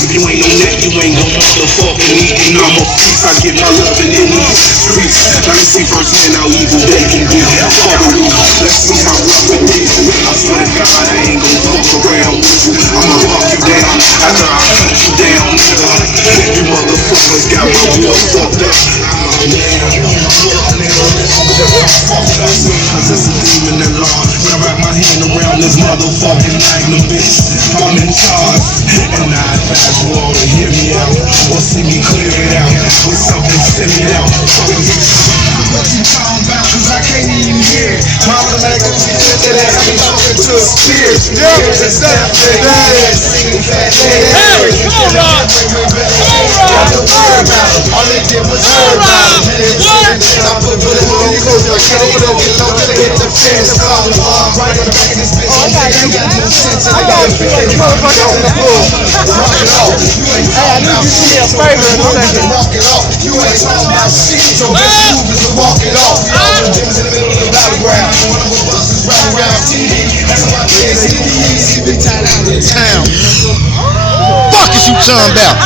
If you ain't no net, you ain't no motherfucking eating. I'm a piece, I get my loving in the streets. Let me see firsthand how evil they can be. Let's see how rough it is. I swear to God, I ain't gon' fuck around with you. I'ma fuck you down after I cut you down, nigga. You motherfuckers got my boy fucked up. Cause it's a demon in law. When I wrap my hand around this motherfucking magnum, bitch, I'm in charge. And I advise you all to hear me out, or see me clear it out with something send it out. What you talking about? Cause I can't even hear it. Mama the man goes that ass, I'm talking to a spirit. It's that singing fat lady. Come on, all they did was hear about it. I put bullet in your clothes, I get over there, get low, till they hit the fence. Right on the back of this bitch, I got no sense. I got a feeling motherfucker on the floor. Rock it off. You ain't talking about shit. Walk it off. You ain't talking about shit. Your best move is to walk it off. We all the gyms in the middle of the battleground. One of the buses right around TV. That's why kids see the easy. Big time out of the town. Fuck is you talking about?